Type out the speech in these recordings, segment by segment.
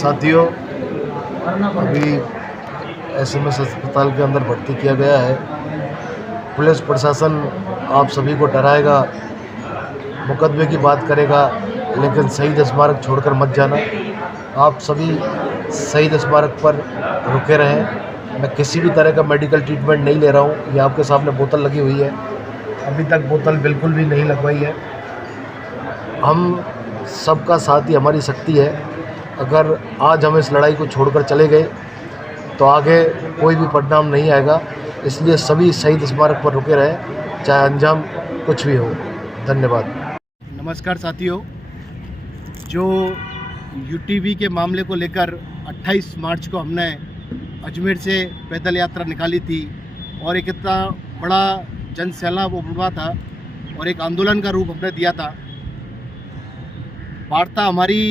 साथियों, अभी एसएमएस अस्पताल के अंदर भर्ती किया गया है। पुलिस प्रशासन आप सभी को डराएगा, मुकदमे की बात करेगा, लेकिन शहीद स्मारक छोड़कर मत जाना। आप सभी शहीद स्मारक पर रुके रहें। मैं किसी भी तरह का मेडिकल ट्रीटमेंट नहीं ले रहा हूँ। ये आपके सामने बोतल लगी हुई है, अभी तक बोतल बिल्कुल भी नहीं लगवाई है। हम सबका साथ ही हमारी शक्ति है। अगर आज हम इस लड़ाई को छोड़कर चले गए तो आगे कोई भी परिणाम नहीं आएगा। इसलिए सभी शहीद स्मारक पर रुके रहें, चाहे अंजाम कुछ भी हो। धन्यवाद। नमस्कार साथियों, जो यूटीवी के मामले को लेकर 28 मार्च को हमने अजमेर से पैदल यात्रा निकाली थी और एक इतना बड़ा जन सैलाब उमड़ा था और एक आंदोलन का रूप हमने दिया था। वार्ता हमारी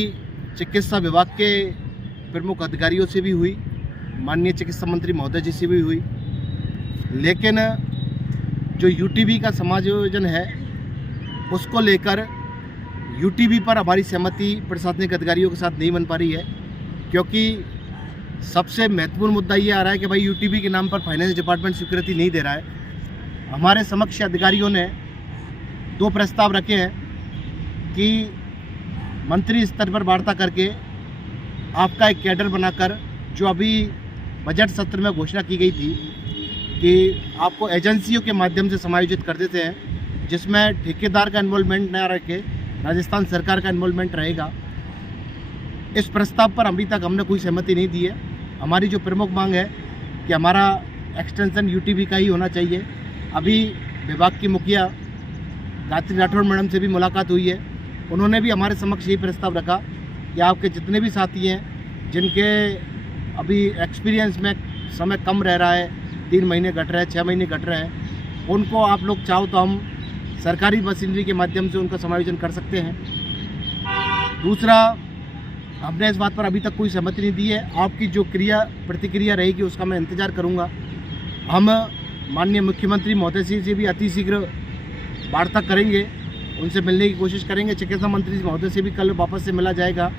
चिकित्सा विभाग के प्रमुख अधिकारियों से भी हुई, माननीय चिकित्सा मंत्री महोदय जी से भी हुई, लेकिन जो यूटीवी का समायोजन है उसको लेकर यूटीवी पर हमारी सहमति प्रशासनिक अधिकारियों के साथ नहीं बन पा रही है, क्योंकि सबसे महत्वपूर्ण मुद्दा ये आ रहा है कि भाई यूटीवी के नाम पर फाइनेंस डिपार्टमेंट स्वीकृति नहीं दे रहा है। हमारे समक्ष अधिकारियों ने 2 प्रस्ताव रखे हैं कि मंत्री स्तर पर वार्ता करके आपका एक कैडर बनाकर, जो अभी बजट सत्र में घोषणा की गई थी कि आपको एजेंसियों के माध्यम से समायोजित कर देते हैं, जिसमें ठेकेदार का इन्वॉल्वमेंट न रखे राजस्थान सरकार का इन्वॉल्वमेंट रहेगा। इस प्रस्ताव पर अभी तक हमने कोई सहमति नहीं दी है। हमारी जो प्रमुख मांग है कि हमारा एक्सटेंशन यूटीवी का ही होना चाहिए। अभी विभाग की मुखिया गायत्री राठौड़ मैडम से भी मुलाकात हुई है, उन्होंने भी हमारे समक्ष यही प्रस्ताव रखा कि आपके जितने भी साथी हैं जिनके अभी एक्सपीरियंस में समय कम रह रहा है, 3 महीने घट रहे हैं, 6 महीने घट रहे हैं, उनको आप लोग चाहो तो हम सरकारी मशीनरी के माध्यम से उनका समायोजन कर सकते हैं। दूसरा, हमने इस बात पर अभी तक कोई सहमति नहीं दी है। आपकी जो प्रतिक्रिया रहेगी उसका मैं इंतज़ार करूंगा। हम माननीय मुख्यमंत्री महोदय से भी अतिशीघ्र वार्ता करेंगे, उनसे मिलने की कोशिश करेंगे। चिकित्सा मंत्री महोदय से भी कल वापस से मिला जाएगा,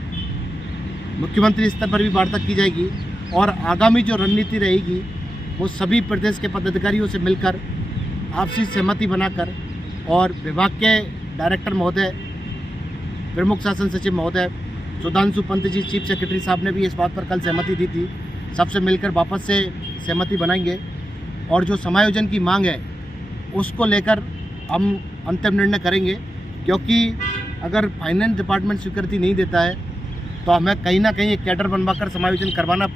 मुख्यमंत्री स्तर पर भी वार्ता की जाएगी और आगामी जो रणनीति रहेगी वो सभी प्रदेश के पदाधिकारियों से मिलकर आपसी सहमति बनाकर, और विभाग के डायरेक्टर महोदय, प्रमुख शासन सचिव महोदय सुधांशु पंत जी, चीफ सेक्रेटरी साहब ने भी इस बात पर कल सहमति दी थी। सबसे मिलकर वापस से सहमति बनाएंगे और जो समायोजन की मांग है उसको लेकर हम अंतिम निर्णय करेंगे, क्योंकि अगर फाइनेंस डिपार्टमेंट स्वीकृति नहीं देता है तो हमें कहीं ना कहीं एक कैडर बनवाकर समायोजन करवाना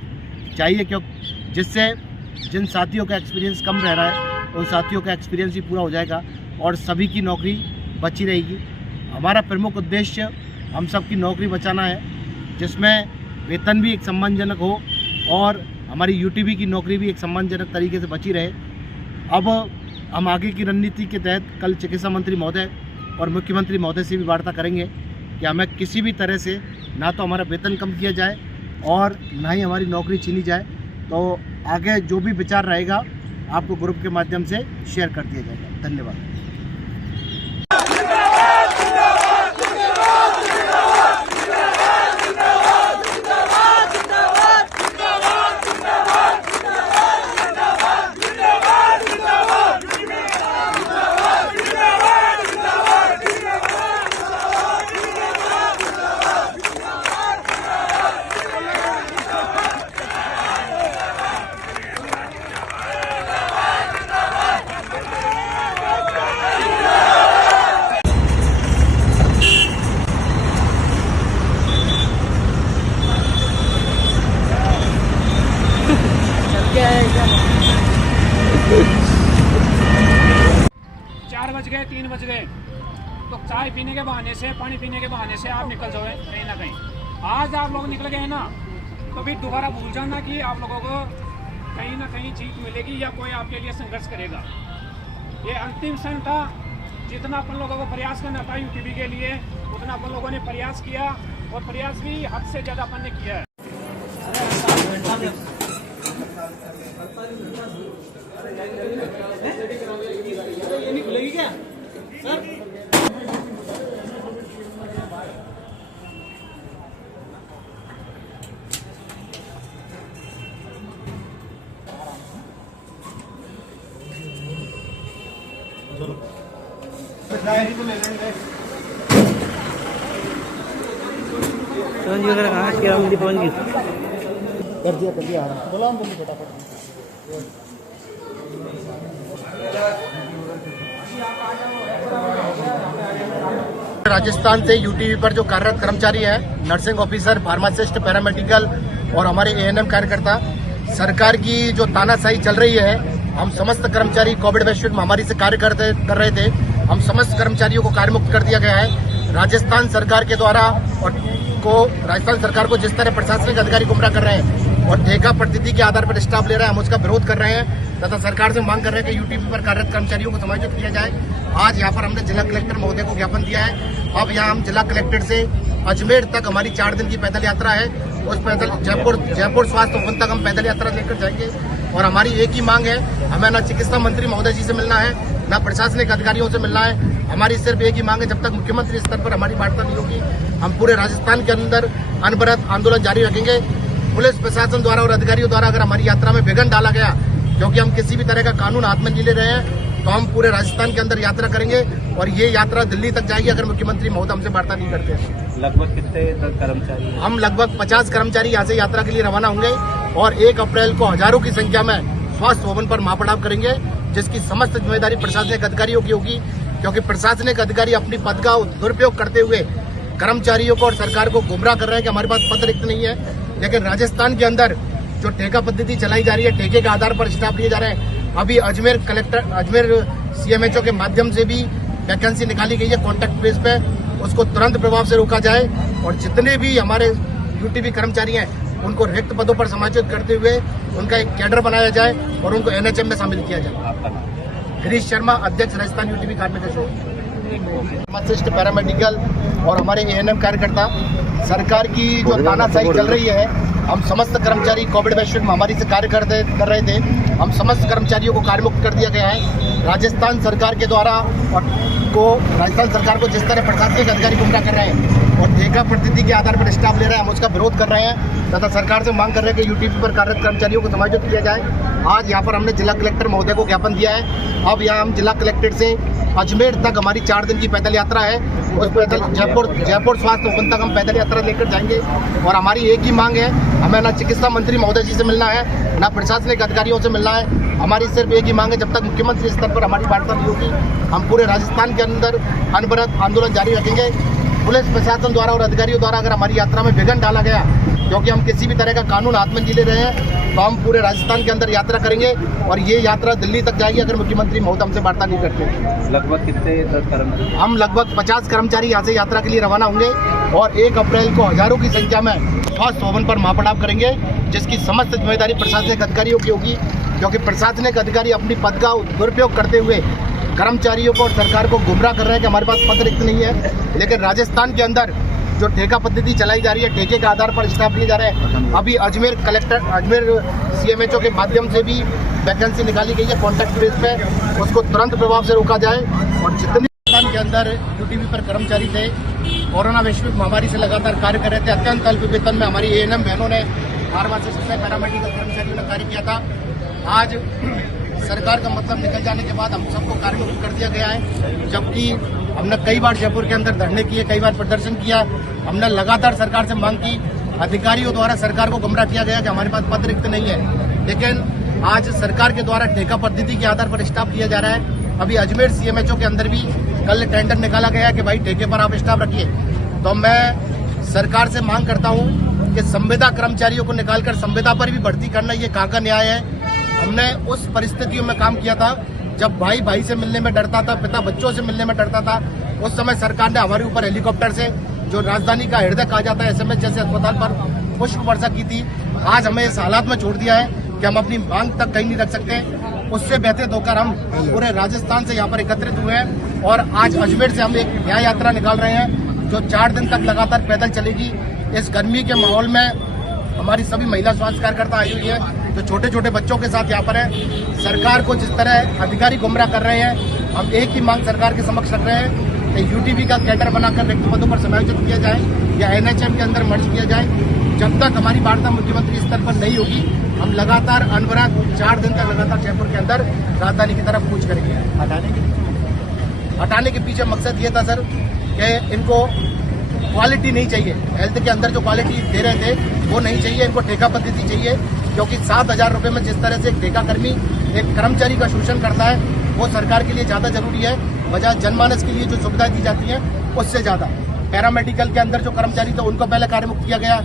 चाहिए, क्योंकि जिससे जिन साथियों का एक्सपीरियंस कम रह रहा है उन साथियों का एक्सपीरियंस भी पूरा हो जाएगा और सभी की नौकरी बची रहेगी। हमारा प्रमुख उद्देश्य हम सब की नौकरी बचाना है, जिसमें वेतन भी एक सम्मानजनक हो और हमारी यूटीवी की नौकरी भी एक सम्मानजनक तरीके से बची रहे। अब हम आगे की रणनीति के तहत कल चिकित्सा मंत्री महोदय और मुख्यमंत्री महोदय से भी वार्ता करेंगे कि हमें किसी भी तरह से ना तो हमारा वेतन कम किया जाए और ना ही हमारी नौकरी छीनी जाए। तो आगे जो भी विचार रहेगा आपको ग्रुप के माध्यम से शेयर कर दिया जाएगा। धन्यवाद। चार बज गए, 3 बज गए, तो चाय पीने के बहाने से, पानी पीने के बहाने से आप निकल जाओ कहीं ना कहीं। आज आप लोग निकल गए ना तो फिर दोबारा भूल जाना कि आप लोगों को कहीं ना कहीं जीत मिलेगी या कोई आपके लिए संघर्ष करेगा। ये अंतिम क्षण था। जितना अपन लोगों को प्रयास करना था यूटीवी के लिए, उतना अपन लोगों ने प्रयास किया और प्रयास भी हद से ज़्यादा अपन ने किया है। ये नहीं खुलेगी क्या सर? पवन जी वगैरह कहाँ क्या मिली पवन जी? कर दिया आ रहा बोला हम बोलिए फटाफट। राजस्थान से यूटीवी पर जो कार्यरत कर्मचारी है, नर्सिंग ऑफिसर, फार्मासिस्ट, पैरामेडिकल और हमारे एएनएम कार्यकर्ता, सरकार की जो तानाशाही चल रही है, हम समस्त कर्मचारी कोविड वैश्विक महामारी से कार्य कर रहे थे। हम समस्त कर्मचारियों को कार्यमुक्त कर दिया गया है। राजस्थान सरकार के द्वारा राजस्थान सरकार को जिस तरह प्रशासनिक अधिकारी गुमराह कर रहे हैं और ठेका पद्धति के आधार पर स्टाफ ले रहे हैं, हम उसका विरोध कर रहे हैं तथा सरकार से मांग कर रहे हैं कि यूटीपी पर कार्यरत कर्मचारियों को समायोजित किया जाए। आज यहाँ पर हमने जिला कलेक्टर महोदय को ज्ञापन दिया है। अब यहाँ हम जिला कलेक्टर से अजमेर तक हमारी 4 दिन की पैदल यात्रा है। उस पैदल जयपुर स्वास्थ्य भवन तक हम पैदल यात्रा लेकर जाएंगे और हमारी एक ही मांग है, हमें न चिकित्सा मंत्री महोदय जी से मिलना है, न प्रशासनिक अधिकारियों से मिलना है। हमारी सिर्फ एक ही मांग है, जब तक मुख्यमंत्री स्तर पर हमारी वार्ता नहीं होगी, हम पूरे राजस्थान के अंदर अनवरत आंदोलन जारी रखेंगे। पुलिस प्रशासन द्वारा और अधिकारियों द्वारा अगर हमारी यात्रा में विघ्न डाला गया, क्योंकि हम किसी भी तरह का कानून हाथ में नहीं ले रहे हैं, तो हम पूरे राजस्थान के अंदर यात्रा करेंगे और ये यात्रा दिल्ली तक जाएगी अगर मुख्यमंत्री महोदय हमसे वार्ता नहीं करते। लगभग कितने कर्मचारी? हम लगभग 50 कर्मचारी यहाँ से यात्रा के लिए रवाना होंगे और 1 अप्रैल को हजारों की संख्या में स्वास्थ्य भवन पर महापड़ाव करेंगे, जिसकी समस्त जिम्मेदारी प्रशासनिक अधिकारियों की होगी, क्योंकि प्रशासनिक अधिकारी अपनी पद का दुरुपयोग करते हुए कर्मचारियों को और सरकार को गुमराह कर रहे हैं कि हमारे पास पद रिक्त नहीं है। लेकिन राजस्थान के अंदर जो ठेका पद्धति चलाई जा रही है, ठेके के आधार पर स्टाफ लिए जा रहे हैं। अभी अजमेर सीएमएचओ के माध्यम से भी वैकेंसी निकाली गई है कॉन्ट्रैक्ट बेस पे, उसको तुरंत प्रभाव से रोका जाए और जितने भी हमारे यूटीपी कर्मचारी हैं उनको रिक्त पदों पर समायोजित करते हुए उनका एक कैडर बनाया जाए और उनको एनएचएम में शामिल किया जाए। गिरीश शर्मा, अध्यक्ष राजस्थान यूटीपी कार्मिक फार्मासिस्ट, पैरामेडिकल और हमारे एएनएम कार्यकर्ता, सरकार की जो तानाशाही चल रही है, हम समस्त कर्मचारी कोविड वैश्विक महामारी से कार्य कर रहे थे। हम समस्त कर्मचारियों को कार्यमुक्त कर दिया गया है। राजस्थान सरकार के द्वारा राजस्थान सरकार को जिस तरह प्रशासनिक अधिकारी गुमराह कर रहे हैं और ठेका पद्धति के आधार पर स्टाफ ले रहे हैं, हम उसका विरोध कर रहे हैं तथा सरकार से मांग कर रहे हैं कि यूटीपी पर कार्यरत कर्मचारियों को समायोजित किया जाए। आज यहाँ पर हमने जिला कलेक्टर महोदय को ज्ञापन दिया है। अब यहाँ हम जिला कलेक्टर से अजमेर तक हमारी 4 दिन की पैदल यात्रा है। उस पैदल जयपुर स्वास्थ्य भवन तक हम पैदल यात्रा लेकर जाएंगे और हमारी एक ही मांग है, हमें न चिकित्सा मंत्री महोदय जी से मिलना है, न प्रशासनिक अधिकारियों से मिलना है। हमारी सिर्फ एक ही मांग है, जब तक मुख्यमंत्री स्तर पर हमारी वार्ता नहीं होगी, हम पूरे राजस्थान के अंदर अनवरत आंदोलन जारी रखेंगे। पुलिस प्रशासन द्वारा और अधिकारियों द्वारा अगर हमारी यात्रा में विघ्न डाला गया, क्योंकि हम किसी भी तरह का कानून हाथ में नहीं ले रहे हैं, तो हम पूरे राजस्थान के अंदर यात्रा करेंगे और ये यात्रा दिल्ली तक जाएगी अगर मुख्यमंत्री महोदय हमसे वार्ता नहीं करते। लगभग कितने कर्मचारी? हम लगभग 50 कर्मचारी यहाँ से यात्रा के लिए रवाना होंगे और 1 अप्रैल को हजारों की संख्या में स्वास्थ्य भवन पर महापड़ाव करेंगे, जिसकी समस्त जिम्मेदारी प्रशासनिक अधिकारियों की होगी, क्योंकि प्रशासनिक अधिकारी अपनी पद का दुरुपयोग करते हुए कर्मचारियों को और सरकार को गुमराह कर रहे हैं कि हमारे पास पद रिक्त नहीं है। लेकिन राजस्थान के अंदर जो ठेका पद्धति चलाई जा रही है, ठेके के आधार पर स्टाफ लिए जा रहे हैं। अभी अजमेर सीएमएचओ के माध्यम से भी वैकेंसी निकाली गई है कॉन्ट्रैक्ट बेस पे, उसको तुरंत प्रभाव से रोका जाए और जितने राजस्थान के अंदर यूटीपी पर कर्मचारी थे, कोरोना वैश्विक महामारी से लगातार कार्य कर रहे थे, अत्यंत अल्प वेतन में हमारी एएनएम बहनों ने, फार्मासिस्ट से पैरामेडिकल कर्मचारियों ने कार्य किया था। आज सरकार का मतलब निकल जाने के बाद हम सबको कार्यमुक्त कर दिया गया है, जबकि हमने कई बार जयपुर के अंदर धरने किए, कई बार प्रदर्शन किया। हमने लगातार सरकार से मांग की, अधिकारियों द्वारा सरकार को गुमराह किया गया कि हमारे पास पद रिक्त नहीं है। लेकिन आज सरकार के द्वारा ठेका पद्धति के आधार पर स्टाफ दिया जा रहा है। अभी अजमेर सीएमएचओ के अंदर भी कल टेंडर निकाला गया कि भाई ठेके पर आप स्टाफ रखिए। तो मैं सरकार से मांग करता हूँ कि संविदा कर्मचारियों को निकालकर संविदा पर भी भर्ती करना ये कहाँ का न्याय है। हमने उस परिस्थितियों में काम किया था जब भाई भाई से मिलने में डरता था, पिता बच्चों से मिलने में डरता था। उस समय सरकार ने हमारे ऊपर हेलीकॉप्टर से, जो राजधानी का हृदय कहा जाता है, एसएमएस जैसे अस्पताल पर पुष्प वर्षा की थी। आज हमें इस हालात में छोड़ दिया है कि हम अपनी मांग तक कहीं नहीं रख सकते। उससे बेहतर होकर हम पूरे राजस्थान से यहाँ पर एकत्रित हुए हैं और आज अजमेर से हम एक न्याय यात्रा निकाल रहे हैं जो 4 दिन तक लगातार पैदल चलेगी। इस गर्मी के माहौल में हमारी सभी महिला स्वास्थ्य कार्यकर्ता आई हुई है जो छोटे छोटे बच्चों के साथ यहाँ पर है। सरकार को जिस तरह अधिकारी गुमराह कर रहे हैं, हम एक ही मांग सरकार के समक्ष रख रहे हैं कि यूटीपी का कैडर बनाकर रिक्त पदों पर समायोजित किया जाए या एनएचएम के अंदर मर्ज किया जाए। जब तक हमारी वार्ता मुख्यमंत्री स्तर पर नहीं होगी, हम लगातार अनवरत 4 दिन तक लगातार जयपुर के अंदर राजधानी की तरफ कूच करेंगे। हटाने के पीछे मकसद ये था सर कि इनको क्वालिटी नहीं चाहिए, हेल्थ के अंदर जो क्वालिटी दे रहे थे वो नहीं चाहिए, इनको ठेका पद्धति चाहिए। क्योंकि 7,000 रुपये में जिस तरह से एक ठेका कर्मी एक कर्मचारी का शोषण करता है वो सरकार के लिए ज़्यादा जरूरी है, बजाय जनमानस के लिए जो सुविधाएं दी जाती हैं उससे ज़्यादा। पैरामेडिकल के अंदर जो कर्मचारी थे उनको पहले कार्यमुक्त किया गया,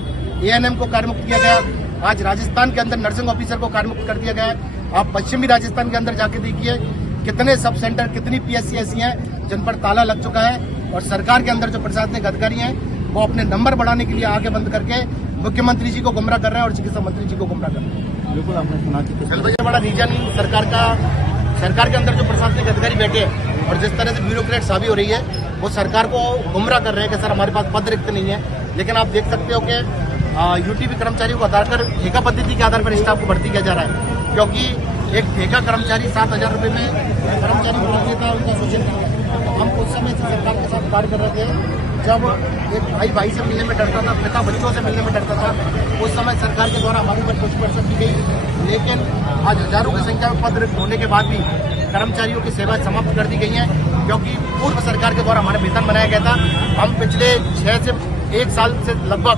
ANM को कार्यमुक्त किया गया, आज राजस्थान के अंदर नर्सिंग ऑफिसर को कार्यमुक्त कर दिया गया है। आप पश्चिमी राजस्थान के अंदर जाके देखिए कितने सब सेंटर, कितनी PSC ऐसी हैं जिन पर ताला लग चुका है, और सरकार के अंदर जो प्रशासनिक अधिकारी हैं वो अपने नंबर बढ़ाने के लिए आगे बंद करके मुख्यमंत्री जी को गुमराह कर रहे हैं और चिकित्सा मंत्री जी को गुमराह कर रहे हैं। बिल्कुल आपने सुना कि सबसे बड़ा रीजन सरकार के अंदर जो प्रशासनिक अधिकारी बैठे हैं और जिस तरह से ब्यूरोक्रेट साबित हो रही है वो सरकार को गुमराह कर रहे हैं कि सर हमारे पास पद रिक्त नहीं है। लेकिन आप देख सकते हो कि UTP कर्मचारियों को आधार कर ठेका पद्धति के आधार पर स्टाफ को भर्ती किया जा रहा है, क्योंकि एक ठेका कर्मचारी 7,000 रुपये में कर्मचारी को भर्ती था, उनका शोषण किया। हम उस समय से सरकार के साथ कार्य कर रहे थे जब एक भाई से मिलने में डरता था, पिता बच्चों से मिलने में डरता था। उस समय सरकार के द्वारा हमारे ऊपर कुछ परसेंट की गई, लेकिन आज हजारों की संख्या में पद रिक्त होने के बाद भी कर्मचारियों की सेवाएं समाप्त कर दी गई हैं, क्योंकि पूर्व सरकार के द्वारा हमारा वेतन बनाया गया था। हम पिछले 6 से 1 साल से लगभग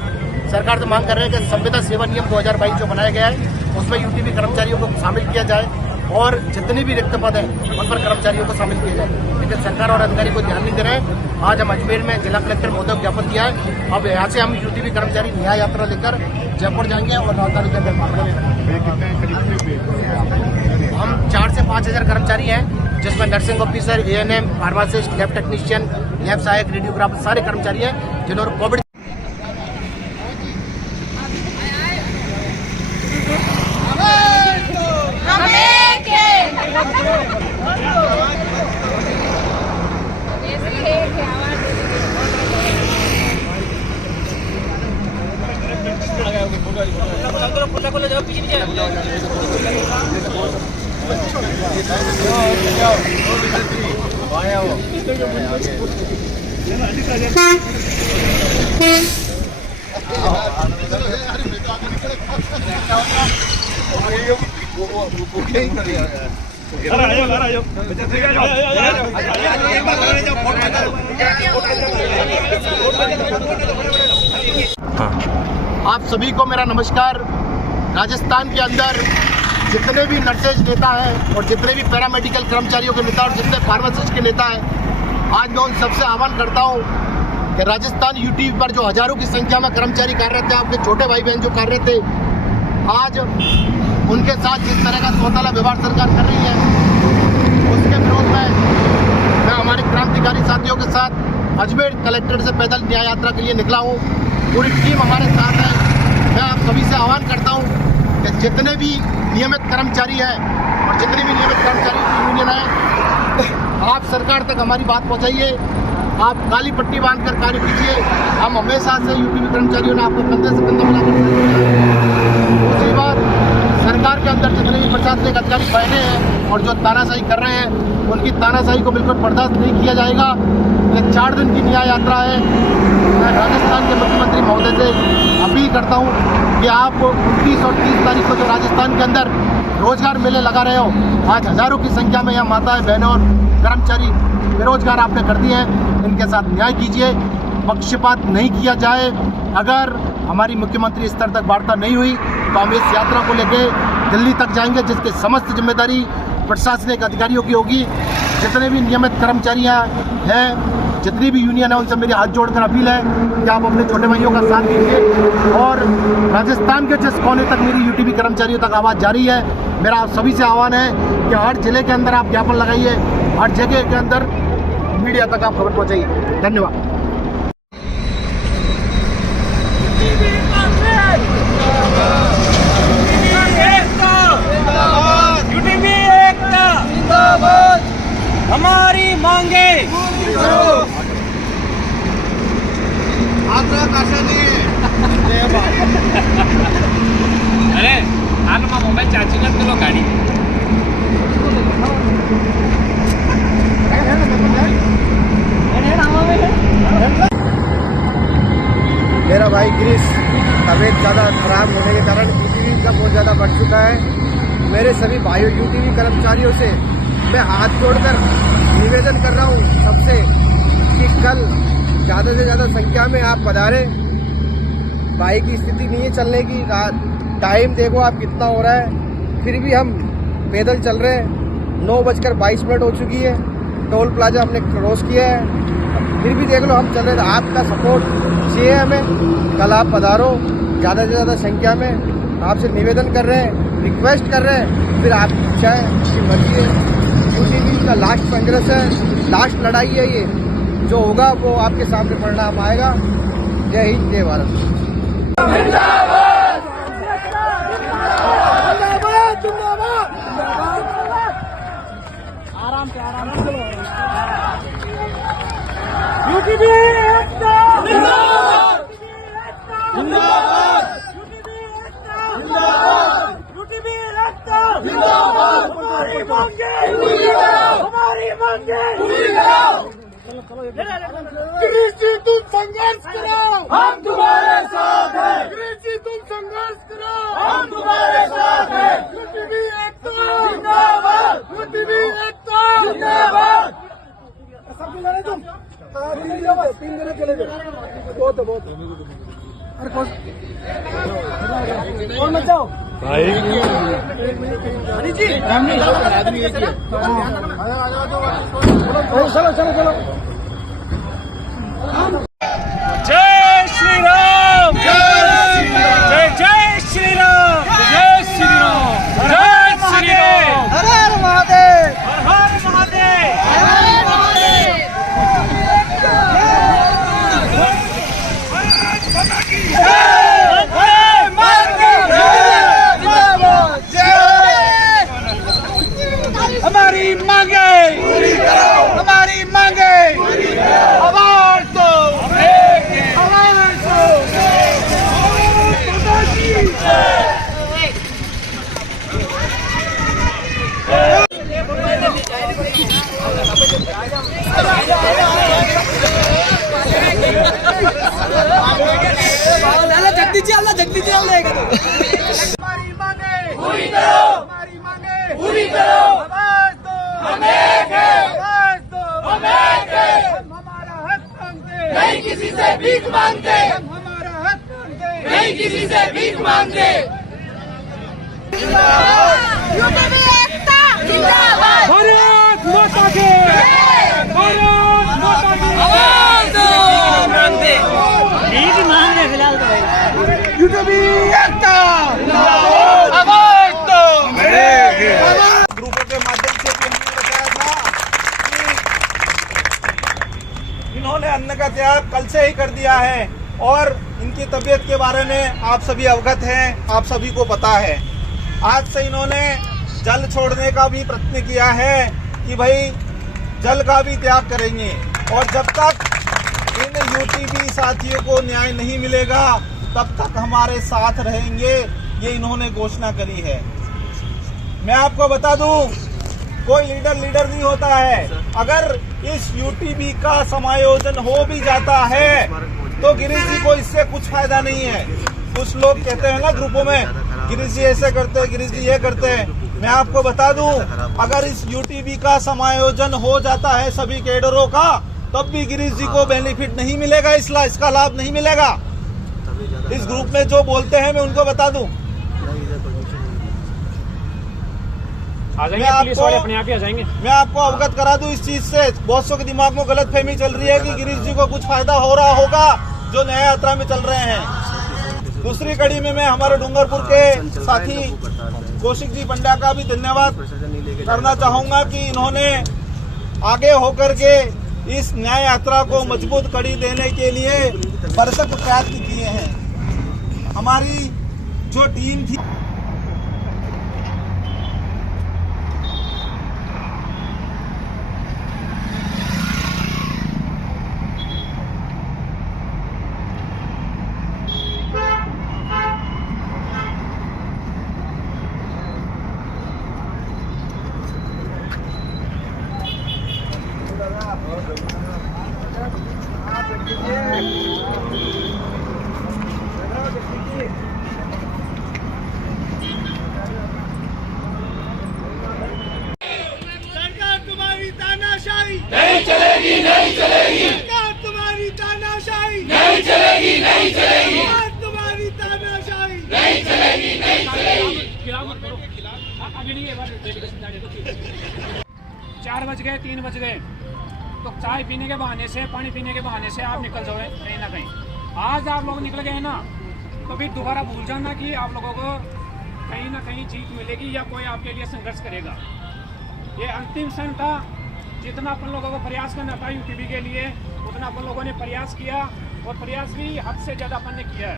सरकार से मांग कर रहे हैं कि संविदा सेवा नियम 2022 जो बनाया गया है उसमें UTP कर्मचारियों को शामिल किया जाए और जितने भी रिक्त पद हैं उन पर कर्मचारियों को शामिल किया जाए। लेकिन सरकार और अधिकारी को ध्यान नहीं दे रहे हैं। आज हम अजमेर में जिला कलेक्टर महोदय को ज्ञापन दिया है। अब यहाँ से हम UTP कर्मचारी न्याय यात्रा लेकर जयपुर जाएंगे और राजधानी के अंदर हम 4 से 5,000 कर्मचारी हैं, जिसमें nursing officer, ANM, pharmacist, lab technician, lab सहायक, रेडियोग्राफर सारे कर्मचारी हैं जिन्होंने कोविड आप सभी को मेरा नमस्कार। राजस्थान के अंदर जितने भी नर्सेज नेता हैं और जितने भी पैरामेडिकल कर्मचारियों के नेता और जितने फार्मासिस्ट के नेता हैं, आज मैं उन सबसे आह्वान करता हूं कि राजस्थान UTP पर जो हजारों की संख्या में कर्मचारी कार्यरत थे, आपके छोटे भाई बहन जो कार्यरत थे, आज उनके साथ जिस तरह का सौताला व्यवहार सरकार कर रही है उसके विरोध में मैं हमारे क्रांतिकारी साथियों के साथ अजमेर कलेक्ट्रेट से पैदल न्याय यात्रा के लिए निकला हूँ। पूरी टीम हमारे साथ है। मैं आप सभी से आह्वान करता हूँ कि जितने भी नियमित कर्मचारी हैं और जितने भी नियमित कर्मचारियों की यूनियन है, आप सरकार तक हमारी बात पहुँचाइए। आप काली पट्टी बांधकर कार्य कीजिए। हम हमेशा से UTP कर्मचारियों ने आपको कंधे से कंधा मिलाकर दूसरी बात, सरकार के अंदर जितने भी प्रशासनिक अधिकारी बैठे हैं और जो तानाशाही कर रहे हैं उनकी तानाशाही को बिल्कुल बर्दाश्त नहीं किया जाएगा। ये 4 दिन की न्याय यात्रा है। मैं राजस्थान के मुख्यमंत्री महोदय से अपील करता हूँ कि आप 29 और 30 तारीख को जो राजस्थान के अंदर रोजगार मेले लगा रहे हो, आज हजारों की संख्या में यहाँ माताएं, बहनें और कर्मचारी बेरोजगार आपने कर दिए हैं, इनके साथ न्याय कीजिए, पक्षपात नहीं किया जाए। अगर हमारी मुख्यमंत्री स्तर तक वार्ता नहीं हुई तो हम इस यात्रा को लेकर दिल्ली तक जाएंगे, जिसकी समस्त जिम्मेदारी प्रशासनिक अधिकारियों की होगी। जितने भी नियमित कर्मचारियां हैं, जितनी भी यूनियन है, उनसे मेरी हाथ जोड़कर अपील है कि आप अपने छोटे भाइयों का साथ दीजिए और राजस्थान के जिस कोने तक मेरी UTP कर्मचारियों तक आवाज़ जारी है, मेरा आप सभी से आह्वान है कि हर जिले के अंदर आप ज्ञापन लगाइए, हर जगह के अंदर मीडिया तक आप खबर पहुँचाइए। धन्यवाद। हमारी मांगे अरे हालમાં મોબાઈલ ચાર્જિંગ જ કરો ગાડી मेरा भाई गिरीश तबीयत ज़्यादा खराब होने के कारण UTP का बहुत ज़्यादा बढ़ चुका है। मेरे सभी भाइयों UTP कर्मचारियों से मैं हाथ जोड़कर निवेदन कर रहा हूँ सबसे कि कल ज़्यादा से ज़्यादा संख्या में आप पधारें। बाइक की स्थिति नहीं है चलने की, टाइम देखो आप कितना हो रहा है, फिर भी हम पैदल चल रहे हैं। 9:22 हो चुकी है, टोल प्लाजा हमने क्रॉस किया है, फिर भी देख लो हम चल रहे हैं। आपका सपोर्ट चाहिए हमें, कल आप पधारो ज़्यादा से ज़्यादा संख्या में। आपसे निवेदन कर रहे हैं, रिक्वेस्ट कर रहे हैं, फिर आपकी इच्छा है, आपकी मर्जी है। यूटीवी का लास्ट संघर्ष है, लास्ट लड़ाई है, ये जो होगा वो आपके सामने परिणाम आएगा। जय हिंद, जय भारत। आराम से यूटीवी एकता जिंदाबाद, जिंदाबाद, यूटीवी एकता जिंदाबाद। हमारी मांगे पूरी करो, हमारी मांगे पूरी करो। गिरीश जी तुम संघर्ष करो, हम तुम्हारे साथ हैं। गिरीश जी तुम संघर्ष करो, हम तुम्हारे साथ हैं। यूटीवी एकता जिंदाबाद, यूटीवी एकता जिंदाबाद। सब जाने तुम 3 दिन चले जाओ, बहुत अरे कौन मत जाओ भाई जी, चलो जय श्री राम, जय जय श्री राम, जय श्री राम, जय श्री राम। हर हर महादेव, हर हर महादेव, हर हर महादेव। हमारी मांगे पूरी करो, हमारी मांगे पूरी करो। आवाज दो, आवाज दो। जगदीश जी हमारी मांगे पूरी करो, हमारी मांगे पूरी करो। आवाज दो, हम एक हैं, आवाज दो, हम एक हैं। हम हमारा हक मांगते नहीं, किसी से भीख मांगते। हम हमारा हक मांगते नहीं, किसी से भीख मांगते। यूटीवी एकता जिंदाबाद, भारत माता की, भारत माता की। आवाज दो, मांगते भीख मांगते फिलहाल तो यूटीवी एकता जिंदाबाद, आवाज दो। ग्रुपों के माध्यम से भी हमने बताया था कि इन्होंने अन्न का त्याग कल से ही कर दिया है और इनकी तबीयत के बारे में आप सभी अवगत हैं, आप सभी को पता है। आज से इन्होंने जल छोड़ने का भी प्रयत्न किया है कि भाई जल का भी त्याग करेंगे और जब तक इन यूटीवी साथियों को न्याय नहीं मिलेगा तब तक हमारे साथ रहेंगे, ये इन्होंने घोषणा करी है। मैं आपको बता दूं, कोई लीडर नहीं होता है। अगर इस यूटीवी का समायोजन हो भी जाता है तो गिरीश जी को इससे कुछ फायदा नहीं है। कुछ लोग कहते हैं ना ग्रुपों में, गिरीश जी ऐसे करते हैं, गिरीश जी ये करते हैं। मैं आपको बता दूं, अगर इस यूटीवी का समायोजन हो जाता है सभी कैडरों का, तब भी गिरीश जी को बेनिफिट नहीं मिलेगा, इसका लाभ नहीं मिलेगा। इस ग्रुप में जो बोलते हैं मैं उनको बता दूं, अपने आप ही आ जाएंगे। मैं आपको अवगत करा दूं इस चीज से। बहुत सौ के दिमाग में गलतफहमी चल रही है कि गिरीश जी को कुछ फायदा हो रहा होगा जो नया यात्रा में चल रहे हैं। दूसरी कड़ी में मैं हमारे डूंगरपुर के साथी कौशिक जी पंड्या का भी धन्यवाद करना चाहूंगा कि इन्होंने आगे होकर के इस न्याय यात्रा को मजबूत कड़ी देने के लिए भरसक प्रयत्न किए हैं। हमारी जो टीम थी तुम्हारी तानाशाही अभी नहीं है, 4 बज गए 3 बज गए तो चाय पीने के बहाने से, पानी पीने के बहाने से आप निकल जाओ कहीं ना कहीं। आज आप लोग निकल गए ना तो फिर दोबारा भूल जाना कि आप लोगों को कहीं ना कहीं जीत मिलेगी या कोई आपके लिए संघर्ष करेगा। ये अंतिम क्षण था। जितना अपन लोगों को प्रयास करना था यूटीवी के लिए उतना अपन लोगों ने प्रयास किया और प्रयास भी हद से ज्यादा अपन ने किया है।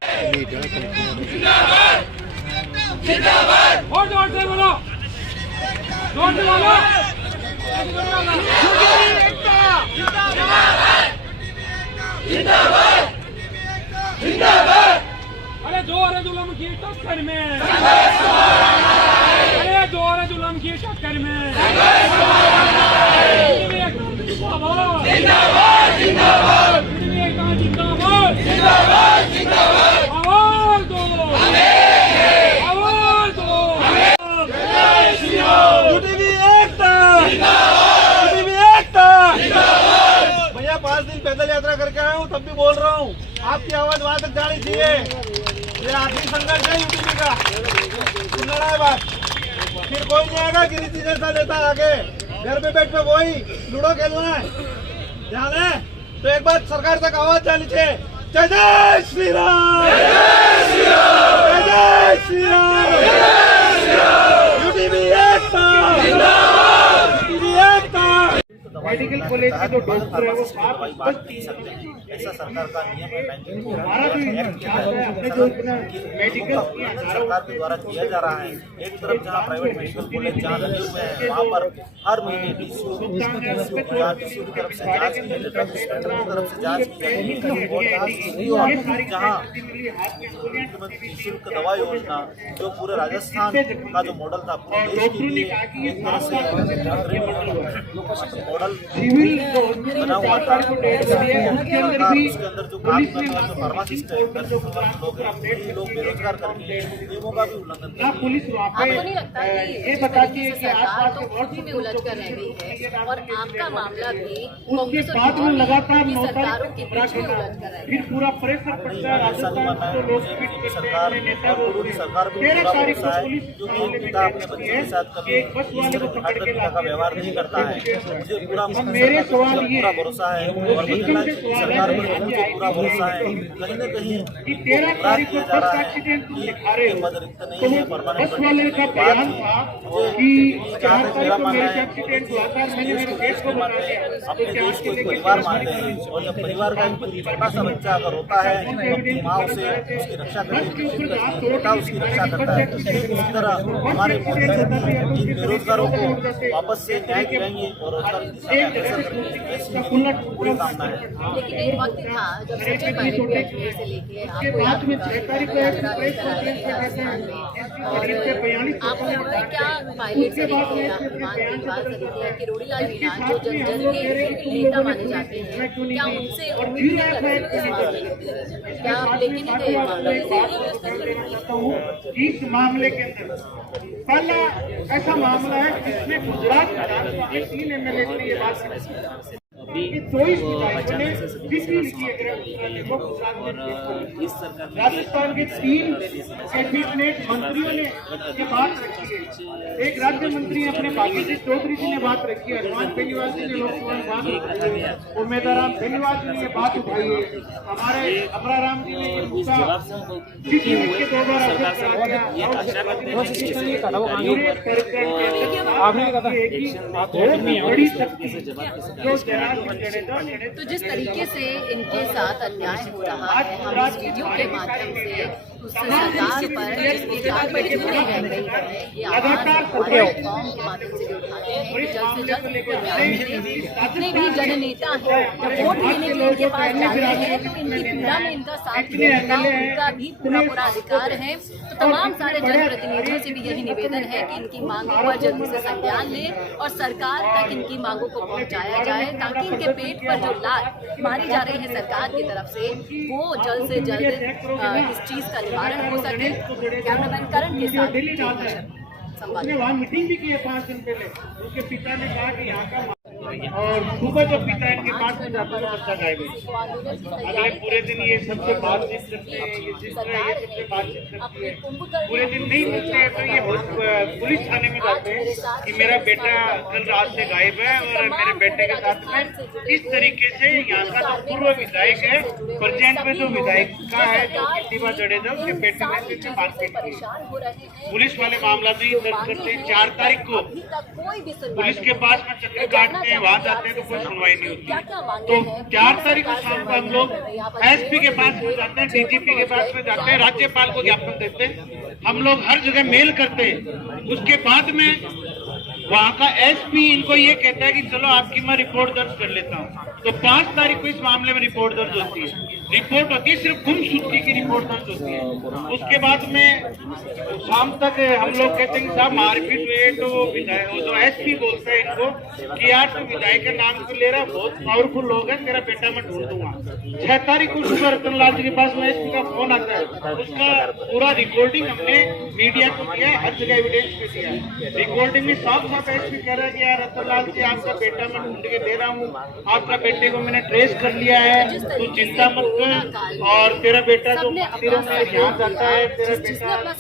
और जोर से बोलो, जोर से बोलो। अरे जोर है जुल्म की टक्कर में, अरे जोर है जुल्म की टक्कर में। भैया 5 दिन पैदल यात्रा करके आया हूँ, तब भी बोल रहा हूँ आपकी आवाज वहाँ तक जानी चाहिए। ये आखिरी संघर्ष है यूटीवी का, सुन रहा है बात। फिर कोई नहीं आएगा गिरिजी जैसा नेता आगे, घर पे बैठ पे वही लूडो खेलना है। ध्यान है तो एक बार सरकार तक आवाज जानी चाहिए। जय जय श्री राम, जय जय श्री राम, यूटीवी एकता, यूटीवी एकता। मेडिकल कॉलेज के जो डॉक्टर है वो दवाई बांट नहीं सकते हैं, ऐसा सरकार का नियम है। मेडिकल सरकार के द्वारा किया जा रहा है। एक तरफ जहाँ प्राइवेट मेडिकल कॉलेज जहाँ लगे हुए हैं वहाँ पर हर महीने डीसीओ की तरफ से जाँच की जाती है, की तरफ से जाँच की जाती है, और जहाँ मुख्यमंत्री निःशुल्क दवा योजना जो पूरे राजस्थान का जो मॉडल था पूरे देश के लिए एक तरह से मॉडल बना हुआ था। उसके अंदर जो काम कर रहे हैं जो फार्मासिस्ट है, लोग बेरोजगार करके नियमों का भी उल्लंघन कर रहे हैं। आपको नहीं लगता कि ये बताती है कि सरकार तो खुद में उलझ कर रह गई है और आपका मामला भी कांग्रेस और लगातार सरकारों के बीच में उलझ कर रह गया। पूरा प्रेशर पड़ता है राजस्थान को, लोग सरकार और पूरी सरकार को पूरा भरोसा है, क्योंकि एक पिता अपने बच्चे के साथ कभी इस तरह हर तरीके का व्यवहार नहीं करता है। मुझे पूरा पूरा भरोसा है और सरकार पर मुझे पूरा भरोसा है। कहीं न कहीं अपराध किया जा रहा है कि पद रिक्त नहीं है, परमानेंट मेरा मानना है अपने देश को एक परिवार मानते हैं, और जब परिवार का एक छोटा सा बच्चा अगर होता है तो अपनी माँ उसे उसकी रक्षा करती है, बेटा उसकी रक्षा करता है। इसी तरह हमारे मोदी जी इन बेरोजगारों को वापस से न्याय दिलाएंगे और रोजगार की दिशा में अग्रसर करेंगे, ऐसी पूरी कामना है। लेकिन एक वक्त था जब सचिन पायलट को अजमेर से लेके आपको याद होगा राजस्थान में, और आपको लगता है क्या पायलट से लेके हनुमान केजरीवाल से लेके किरोड़ीलाल मीणा जो जन के नेता माने जाते हैं, क्या उनसे उम्मीद नहीं कर रहे इस मामले में? क्या आप लेके नहीं गए इस मामले के अंदर? पहला ऐसा मामला है जिसमें गुजरात के 3 एमएलए ने ये बात राजस्थान के 3 कैबिनेट मंत्रियों ने ये बात रखी है। एक राज्य मंत्री अपने भाग्यजीत चौधरी जी ने बात रखी है, हनुमान बेनीवाल जी ने लोकसभा में बात उठाई है, उमेदराम बेनीवाल जी ने ये बात उठाई है, हमारे अमराराम जी ने ये मुद्दा के 2 बार तो जिस तरीके से इनके साथ अन्याय हो रहा है, हम इस वीडियो के माध्यम से उस सरकार पर जिसकी जान बड़ी दूर रह गई है, ये आवाज हमारे प्लेटफॉर्म के माध्यम से भी उठाते हैं कि जल्द से जल्द इनको न्याय मिले। जितने भी जननेता हैं जब वोट लेने के लिए इनके पास जाते हैं तो इनकी पीड़ा में इनका साथ देना उनका भी पूरा अधिकार है। तो तमाम सारे जनप्रतिनिधियों से भी यही निवेदन है कि इनकी मांगों पर जल्दी से संज्ञान लें और सरकार तक इनकी मांगों को पहुंचाया जाए, ताकि इनके पेट पर जो लात मारी जा रही है सरकार की तरफ से वो जल्द से जल्द इस चीज का निवारण हो सके। कैमरामैन करण के साथ वहाँ मीटिंग भी की है 5 दिन पहले, उसके पिता ने कहा कि यहाँ का और सुबह जब पिता इनके पास में जाता है बच्चा गायब है। अगले पूरे दिन ये सबसे बातचीत करते हैं, ये सबसे बातचीत करती है, पूरे दिन नहीं मिलते हैं तो ये पुलिस थाने में जाते हैं कि मेरा बेटा कल रात से गायब है और मेरे बेटे के साथ में इस तरीके से यहाँ का जो पूर्व विधायक है, प्रेजेंट में जो विधायक का है जो प्रतिभा जडेजा, उसके बेटे में से मारपीट की। पुलिस वाले मामला भी दर्ज करते हैं। 4 तारीख को पुलिस के पास में चक्कर काटते हैं, वहाँ जाते हैं तो कोई सुनवाई नहीं होती। तो 4 तारीख को शाम को हम लोग एसपी के पास में जाते हैं, डीजीपी के पास में जाते हैं, राज्यपाल को ज्ञापन देते हैं, हम लोग हर जगह मेल करते हैं। उसके बाद में वहाँ का एसपी इनको ये कहता है कि चलो आपकी मैं रिपोर्ट दर्ज कर लेता हूँ। तो 5 तारीख को इस मामले में रिपोर्ट दर्ज होती है। रिपोर्ट होती है, सिर्फ गुमशुदगी की रिपोर्ट दर्ज होती है। उसके बाद में शाम तक हम लोग कहते हैं कि साहब मारपीट हुई, तो वो विधायक जो एसपी बोलता है इनको कि यार तू विधायक का नाम क्यों ले रहा, बहुत पावरफुल लोग हैं, तेरा बेटा मैं ढूंढ दूंगा। 6 तारीख को सुबह रतन लाल जी के पास में एसपी का फोन आता है, उसका पूरा रिकॉर्डिंग हमने मीडिया को दिया है, हर जगह एविडेंस पे दिया है। रिकॉर्डिंग में साफ साफ एसपी कह रहा है कि यार रतन लाल जी आपका बेटा मैं ढूंढ के दे रहा हूँ, आपका बेटे को मैंने ट्रेस कर लिया है, तू चिंता मत कर, और तेरा बेटा जो मंदिरों में यहाँ जाता है, तेरा बेटा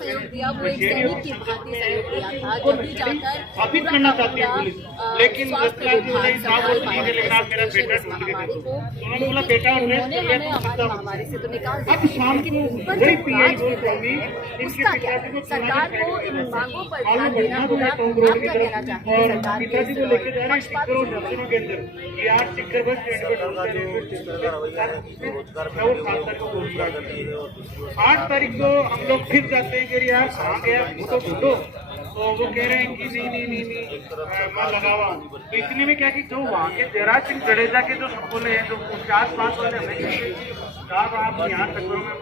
साबित करना चाहती है पुलिस, लेकिन रतन लाल जी ने साफ बोल दिया लेकिन आप मेरा बेटा ढूंढ के दे दो। उन्होंने बोला बेटा ट्रेस कर लिया तो चिंता मत। अब शाम को वही पीआई बोल रही इनके पिताजी को सरकार को इन मांगों पर ध्यान देना होगा। आप क्या कहना चाहते हैं सरकार के पिताजी को लेके जा रहे हैं सिक्कर और दर्शनों के अंदर कि यार सिक्कर बस ट्रेन पे ढूंढता है। 8 तारीख को हम लोग फिर जाते हैं कि यार कहाँ गया ढूंढो, तो वो कह रहे हैं कि नहीं मैं लगा हुआ हूँ। तो इतने में क्या कि जो वहाँ के जयराज सिंह जडेजा के जो सपोले हैं, जो उसके आस पास वाले साहब आप यहाँ चक्करों में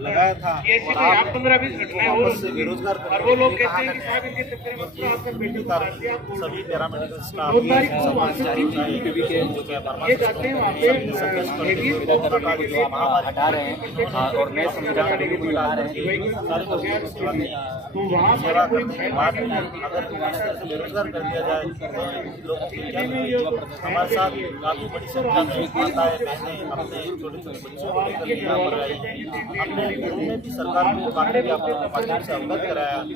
लगाया था, ऐसी तो यहाँ 15-20 घटनाएं हो रही और वो लोग कहते हैं कि साहब इनके चक्कर में आपका बेटे को मार दिया। सभी पैरामेडिकल स्टाफ 2 तारीख को वहाँ से 3 ये जाते हैं वहाँ पे हटा रहे हैं और नए संविधान तो वहाँ सेवा करने के बाद अगर बेरोजगार कर दिया जाए तो लोगों की क्या हमारे साथ काफी बड़ी संख्या में माताएं बहनें अपने छोटे छोटे बच्चों को लेकर यहाँ पर आई। हमने भी सरकार को काफी अपने माध्यम से अवगत कराया कि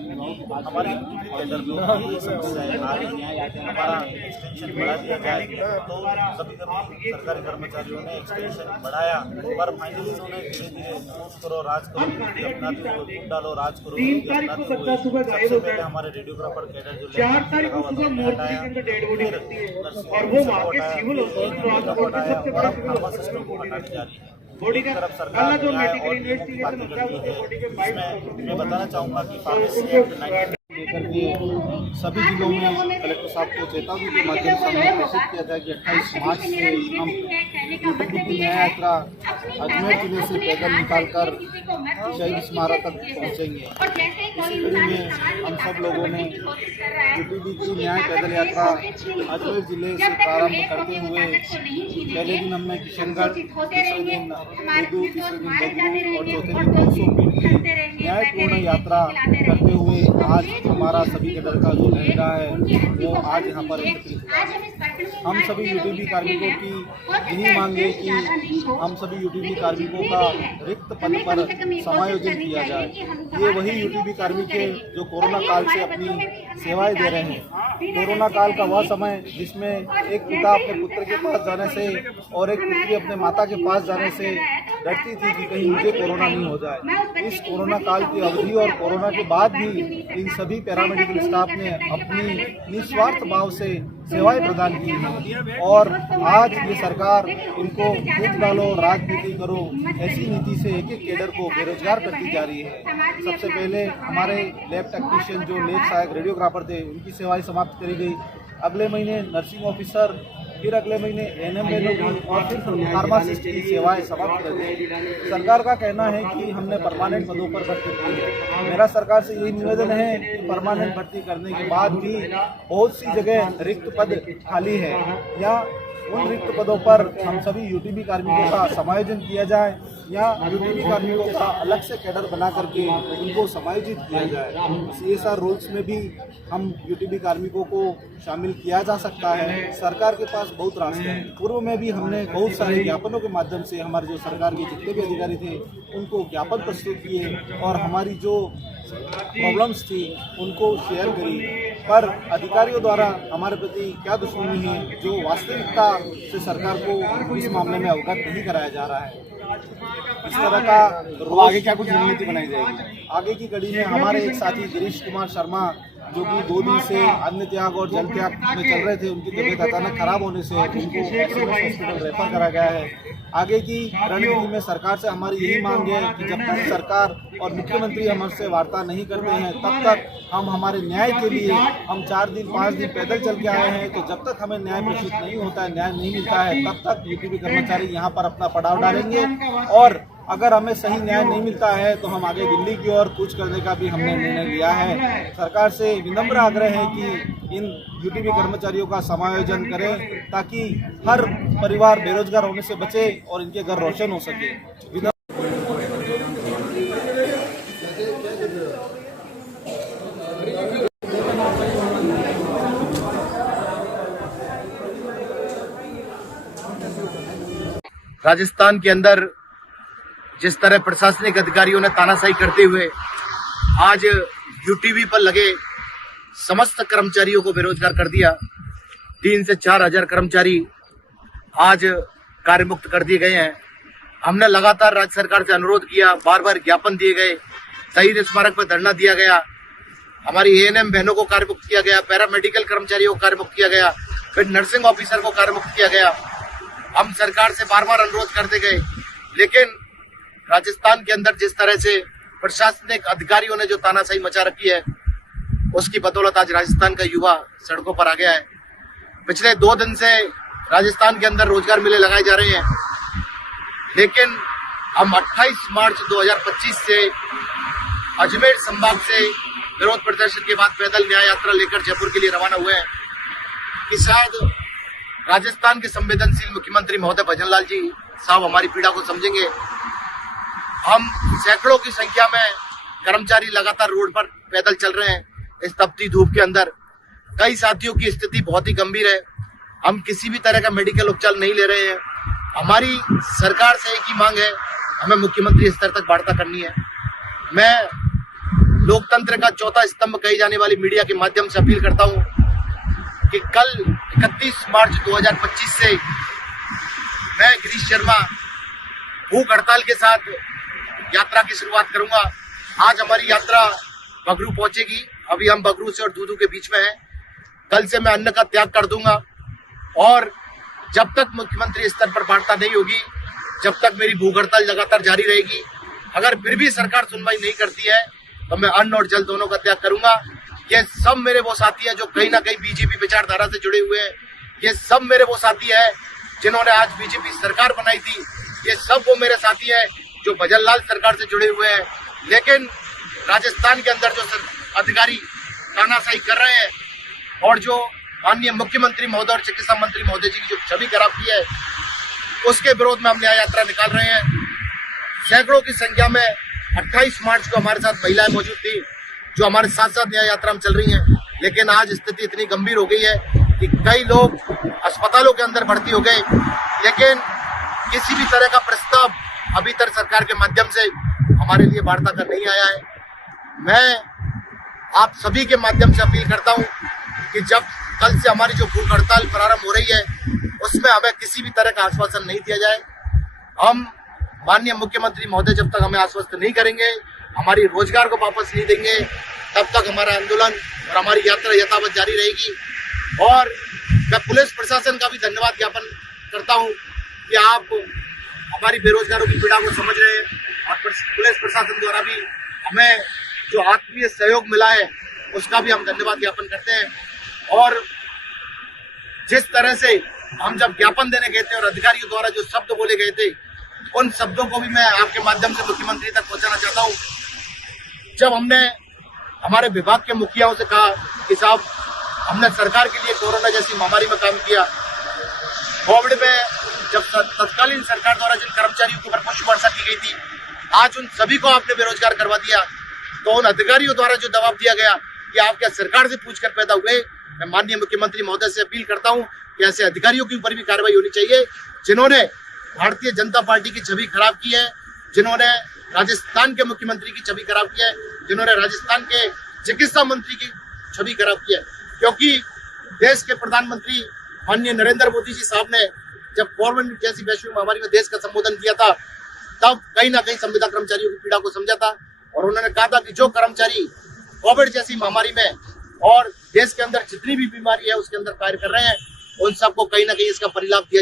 हमारे कैडर में ये समस्याएं आ रही हैं, हमारा एक्सटेंशन बढ़ा दिया जाए। तो सभी सरकारी कर्मचारियों ने एक्सटेंशन बढ़ाया, पर फाइनली उन्होंने धीरे धीरे करो राज करो अपना डालो राज करो। 3 तारीख को बच्चा सुबह गायब होता है, हमारे रेडियोग्राफर कैडर जो 4 तारीख को सुबह मोर्चे के अंदर डेड बॉडी लगती है और वो वहाँ के सिविल हॉस्पिटल सबसे बड़ा बॉडी का अलग जो मेडिकल इन्वेस्टिगेशन होता है उसके बॉडी के 22 मैं बताना चाहूँगा कि फार्मेसी एक्ट लेकर के सभी जिलों में कलेक्टर साहब को चेतावनी के माध्यम से हमें घोषित किया था कि 28 मार्च से हम यूपी न्याय यात्रा अजमेर जिले से पैदल निकालकर शहीद स्मारक तक पहुँचेंगे। इसी कड़ी में हम सब लोगों ने यूपी की न्याय पैदल यात्रा अजमेर जिले से प्रारंभ करते हुए पहले दिन हमने किशनगढ़, दूसरे दिन तीसरे दिन बदलू और चौथे दिन 200 फीट की न्यायपूर्ण यात्रा करते हुए आज हमारा सभी कैडर का जो लहरा है वो आज यहाँ पर एकत्रित हुआ। हम सभी यूटीबी कार्मिकों की यही मांग है कि हम सभी यूटीबी कार्मिकों का रिक्त पद पर समायोजन किया जाए। ये वही यूटीबी कार्मिक है जो कोरोना काल से अपनी सेवाएं दे रहे हैं। कोरोना काल का वह समय जिसमें एक पिता अपने पुत्र के पास जाने से और एक पुत्री अपने माता के पास जाने से डरती थी कि कहीं मुझे कोरोना नहीं हो जाए। इस कोरोना काल की अवधि और कोरोना के बाद भी इन सभी पैरामेडिकल स्टाफ ने अपनी निस्वार्थ भाव से सेवाएं प्रदान की हैं और आज ये सरकार इनको फूट डालो राजनीति करो ऐसी नीति से एक एक कैडर को बेरोजगार करती जा रही है। सबसे पहले हमारे लैब टेक्नीशियन जो लैब सहायक रेडियोग्राफर थे उनकी सेवाएं समाप्त करी गई। अगले महीने नर्सिंग ऑफिसर, फिर अगले महीने एनएम और फिर फार्मासिस्ट की सेवाएं समाप्त कर दी। सरकार का कहना है कि हमने परमानेंट पदों पर भर्ती की है। मेरा सरकार से यही निवेदन है कि परमानेंट भर्ती करने के बाद भी बहुत सी जगह रिक्त पद खाली है या उन रिक्त पदों पर हम सभी यूटीबी कार्मिकों का समायोजन किया जाए या यूटीबी कार्मिकों का अलग से कैडर बना करके उनको समायोजित किया जाए। CSR रूल्स में भी हम यूटीबी कार्मिकों को शामिल किया जा सकता है। सरकार के पास बहुत रास्ते हैं। पूर्व में भी हमने बहुत सारे ज्ञापनों के माध्यम से हमारे जो सरकार के जितने भी अधिकारी थे उनको ज्ञापन प्रस्तुत किए और हमारी जो प्रॉब्लम्स थी उनको शेयर करी, पर अधिकारियों द्वारा हमारे प्रति क्या दुश्मनी है जो वास्तविकता से सरकार को इस मामले में अवगत नहीं कराया जा रहा है। इस तरह का आगे क्या कुछ रणनीति बनाई जाएगी? आगे की कड़ी में हमारे एक साथी गिरीश कुमार शर्मा जो कि 2 दिन से अन्न त्याग और जल त्याग में चल रहे थे, उनकी तबीयत अचानक खराब होने से उनको हॉस्पिटल रेफर करा गया है। आगे की रणनीति में सरकार से हमारी यही मांग है कि जब तक सरकार और मुख्यमंत्री हमसे वार्ता नहीं करते हैं तब तक हम हमारे न्याय के लिए हम 4 दिन 5 दिन पैदल चल के आए हैं। तो जब तक हमें न्याय प्रेषित नहीं होता है, न्याय नहीं मिलता है, तब तक यूटीबी कर्मचारी यहाँ पर अपना पड़ाव डालेंगे और अगर हमें सही न्याय नहीं मिलता है तो हम आगे दिल्ली की ओर कूच करने का भी हमने निर्णय लिया है। सरकार से विनम्र आग्रह है कि इन यूटीबी कर्मचारियों का समायोजन करें ताकि हर परिवार बेरोजगार होने से बचे और इनके घर रोशन हो सके। राजस्थान के अंदर जिस तरह प्रशासनिक अधिकारियों ने तानाशाही करते हुए आज यूटीबी पर लगे समस्त कर्मचारियों को बेरोजगार कर दिया, 3 से 4 हजार कर्मचारी आज कार्य मुक्त कर दिए गए हैं। हमने लगातार राज्य सरकार से अनुरोध किया, बार बार ज्ञापन दिए गए, शहीद स्मारक पर धरना दिया गया, हमारी ANM बहनों को कार्य मुक्त किया गया, पैरामेडिकल कर्मचारियों को कार्य मुक्त किया गया, फिर नर्सिंग ऑफिसर को कार्य मुक्त किया गया। हम सरकार से बार बार अनुरोध करते गए, लेकिन राजस्थान के अंदर जिस तरह से प्रशासनिक अधिकारियों ने जो तानाशाही मचा रखी है उसकी बदौलत आज राजस्थान का युवा सड़कों पर आ गया है। पिछले 2 दिन से राजस्थान के अंदर रोजगार मेले लगाए जा रहे हैं, लेकिन हम 28 मार्च 2025 से अजमेर संभाग से विरोध प्रदर्शन के बाद पैदल न्याय यात्रा लेकर जयपुर के लिए रवाना हुए हैं कि शायद राजस्थान के संवेदनशील मुख्यमंत्री महोदय भजनलाल जी साहब हमारी पीड़ा को समझेंगे। हम सैकड़ों की संख्या में कर्मचारी लगातार रोड पर पैदल चल रहे हैं इस तपती धूप के अंदर। कई साथियों की स्थिति बहुत ही गंभीर है, हम किसी भी तरह का मेडिकल उपचार नहीं ले रहे हैं। हमारी सरकार से एक ही मांग है, हमें मुख्यमंत्री स्तर तक वार्ता करनी है। मैं लोकतंत्र का चौथा स्तंभ कही जाने वाली मीडिया के माध्यम से अपील करता हूं कि कल 31 मार्च 2025 से मैं गिरीश शर्मा भूख हड़ताल के साथ यात्रा की शुरुआत करूंगा। आज हमारी यात्रा बगरू पहुंचेगी, अभी हम बगरू से और दूदू के बीच में हैं। कल से मैं अन्न का त्याग कर दूंगा और जब तक मुख्यमंत्री स्तर पर वार्ता नहीं होगी, जब तक मेरी भूख हड़ताल लगातार जारी रहेगी। अगर फिर भी सरकार सुनवाई नहीं करती है तो मैं अन्न और जल दोनों का त्याग करूंगा। ये सब मेरे वो साथी हैं जो कहीं ना कहीं बीजेपी विचारधारा से जुड़े हुए हैं। ये सब मेरे वो साथी हैं जिन्होंने आज बीजेपी सरकार बनाई थी। ये सब वो मेरे साथी हैं जो भजनलाल सरकार से जुड़े हुए हैं। लेकिन राजस्थान के अंदर जो अधिकारी तानाशाही कर रहे हैं और जो माननीय मुख्यमंत्री महोदय और चिकित्सा मंत्री महोदय जी की जो छवि खराब की है, उसके विरोध में हम न्याय यात्रा निकाल रहे हैं। सैकड़ों की संख्या में 28 मार्च को हमारे साथ महिलाएं मौजूद थी जो हमारे साथ साथ न्याय यात्रा में चल रही हैं। लेकिन आज स्थिति इतनी गंभीर हो गई है कि कई लोग अस्पतालों के अंदर भर्ती हो गए, लेकिन किसी भी तरह का प्रस्ताव अभी तक सरकार के माध्यम से हमारे लिए वार्ता का नहीं आया है। मैं आप सभी के माध्यम से अपील करता हूं कि जब कल से हमारी जो भूख हड़ताल प्रारंभ हो रही है उसमें हमें किसी भी तरह का आश्वासन नहीं दिया जाए। हम माननीय मुख्यमंत्री महोदय जब तक हमें आश्वस्त नहीं करेंगे, हमारी रोजगार को वापस नहीं देंगे, तब तक हमारा आंदोलन और हमारी यात्रा यथावत जारी रहेगी। और मैं पुलिस प्रशासन का भी धन्यवाद ज्ञापन करता हूं कि आप हमारी बेरोजगारों की पीड़ा को समझ रहे हैं और पुलिस प्रशासन द्वारा भी हमें जो आत्मीय सहयोग मिला है उसका भी हम धन्यवाद ज्ञापन करते हैं। और जिस तरह से हम जब ज्ञापन देने गए थे और अधिकारियों द्वारा जो शब्द बोले गए थे, उन शब्दों को भी मैं आपके माध्यम से मुख्यमंत्री तक पहुंचाना चाहता हूं। जब हमने हमारे विभाग के मुखियाओं से कहा कि साहब हमने सरकार के लिए कोरोना जैसी महामारी में काम किया, कोविड में जब तत्कालीन सरकार द्वारा जिन कर्मचारियों के ऊपर पुष्प वर्षा की गई थी, आज उन सभी को आपने बेरोजगार करवा दिया। तो उन अधिकारियों द्वारा जो दबाव दिया गया कि आप क्या सरकार से पूछकर पैदा हुए, मैं माननीय मुख्यमंत्री महोदय से अपील करता हूं कि ऐसे अधिकारियों के ऊपर भी कार्रवाई होनी चाहिए जिन्होंने भारतीय जनता पार्टी की छवि खराब की है, जिन्होंने राजस्थान के मुख्यमंत्री की छवि खराब की है, जिन्होंने राजस्थान के चिकित्सा मंत्री की छवि खराब की है। क्योंकि देश के प्रधानमंत्री माननीय नरेंद्र मोदी जी साहब ने जब कोविड जैसी वैश्विक महामारी में देश का संबोधन किया था, तब कहीं ना कहीं संविदा कर्मचारियों की पीड़ा को समझा था और उन्होंने कहा था कि जो कर्मचारी कोविड जैसी महामारी में और देश के अंदर जितनी भी बीमारी है उसके अंदर कार्य कर रहे हैं, उन सबको कहीं ना कहीं इसका परिलाभ दिया